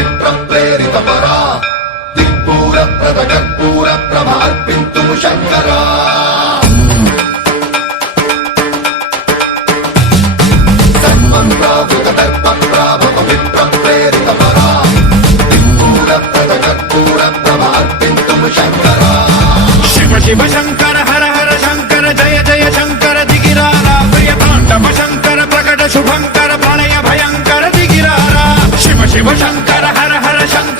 పవిత్ర ప్రేరిత పరా దిక్పూర ప్రద కర్పూర ప్రభార్పింతుము శంకరా సన్మంత్రావృత దర్ప ప్రాభ పవిత్ర ప్రేరిత పరా దిక్పూర ప్రద కర్పూర ప్రభార్పింతుము శంకరా శివ శివ శంకర హర హర శంకర జయ జయ శంకర దిగిరారా ప్రియ తాండవ శంకర ప్రకట శుభంకర ప్రళయ భయంకర దిగిరారా శివ శివ శంకర హర హర శంకర